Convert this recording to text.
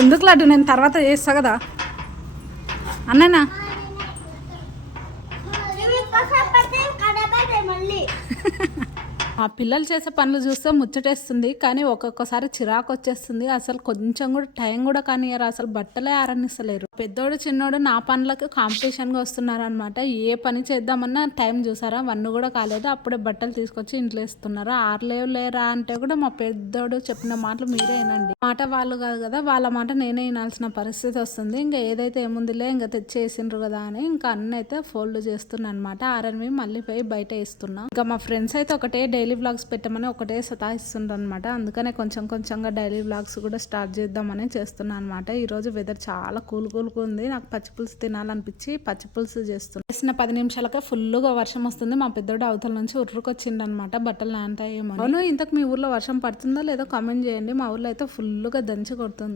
ఎందుకు లడ్డు? నేను తర్వాత చేస్తా కదా. అన్ననా ఆ పిల్లలు చేసే పనులు చూస్తే ముచ్చటేస్తుంది కానీ ఒక్కొక్కసారి చిరాకు వచ్చేస్తుంది అసలు కొంచెం కూడా టైం కూడా కానియరు అసలు బట్టలే ఆరనిస్తలేరు. పెద్దోడు చిన్నోడు నా పనులకు కాంపిటీషన్గా వస్తున్నారు అనమాట ఏ పని చేద్దామన్నా టైం చూసారా? వన్ను కూడా కాలేదు. అప్పుడే బట్టలు తీసుకొచ్చి ఇంట్లో ఇస్తున్నారు ఆర్లేవు లేరా అంటే కూడా మా పెద్దోడు చెప్పిన మాటలు మీరే వినండి. మాట వాళ్ళు కాదు కదా వాళ్ళ మాట నేనే వినాల్సిన పరిస్థితి వస్తుంది. ఇంకా ఏదైతే ఏముందిలే ఇంకా తెచ్చేసిండ్రు కదా అని ఇంకా అన్న అయితే ఫోల్డ్ చేస్తున్నా అనమాట ఆరన్వి మళ్ళీ పోయి బయట వేస్తున్నా. ఇంకా మా ఫ్రెండ్స్ అయితే ఒకటే డైలీ వ్లాగ్స్ పెట్టమని ఒకటే సతాయిస్తుండ్రు అనమాట అందుకనే కొంచెం కొంచెంగా డైలీ వ్లాగ్స్ కూడా స్టార్ట్ చేద్దామని చేస్తున్నా అనమాట ఈ రోజు వెదర్ చాలా కూల్ కూల్గా కూలుకుంది నాకు పచ్చి పులుసు తినాలనిపించి పచ్చి పులుసు చేసిన పది నిమిషాలకే ఫుల్గా వర్షం వస్తుంది. మా పెద్దోడు అవతల నుంచి ఉర్రుకొచ్చిండు అనమాట బట్టలు నాంతాయేమో అవును ఇంతకు మీ ఊర్లో వర్షం పడుతుందో లేదో కామెంట్ చేయండి. మా ఊర్లో అయితే ఫుల్గా దంచి కొడుతుంది.